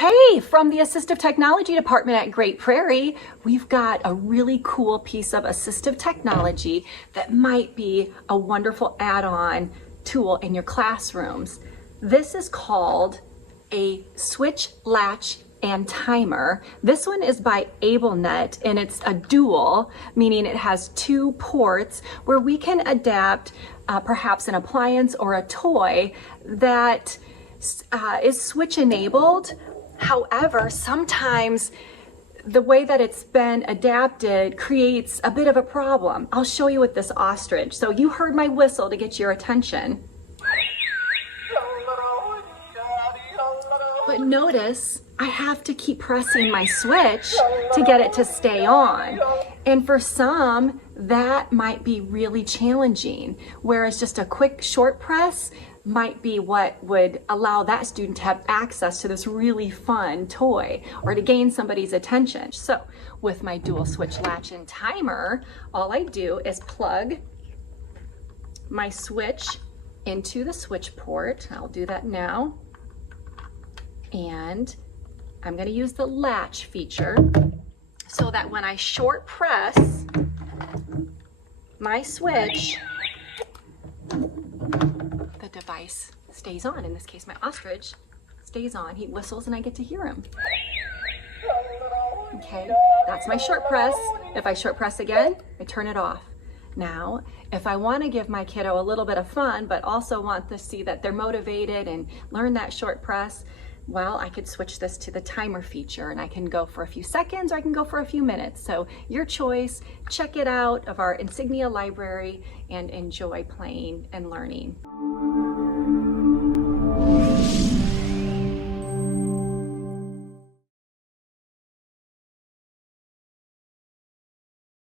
Hey, from the Assistive Technology Department at Great Prairie, we've got a really cool piece of assistive technology that might be a wonderful add-on tool in your classrooms. This is called a Switch Latch and Timer. This one is by AbleNet and it's a dual, meaning it has two ports where we can adapt perhaps an appliance or a toy that is switch enabled. However, sometimes the way that it's been adapted creates a bit of a problem. I'll show you with this ostrich. So you heard my whistle to get your attention. But notice I have to keep pressing my switch to get it to stay on. And for some, that might be really challenging, whereas just a quick short press might be what would allow that student to have access to this really fun toy or to gain somebody's attention. So with my dual switch latch and timer, all I do is plug my switch into the switch port. I'll do that now. And I'm going to use the latch feature so that when I short press my switch, the device stays on. In this case, my ostrich stays on. He whistles and I get to hear him. Okay, that's my short press. If I short press again, I turn it off. Now, if I want to give my kiddo a little bit of fun, but also want to see that they're motivated and learn that short press, well, I could switch this to the timer feature and I can go for a few seconds or I can go for a few minutes. So your choice, check it out of our Insignia library and enjoy playing and learning.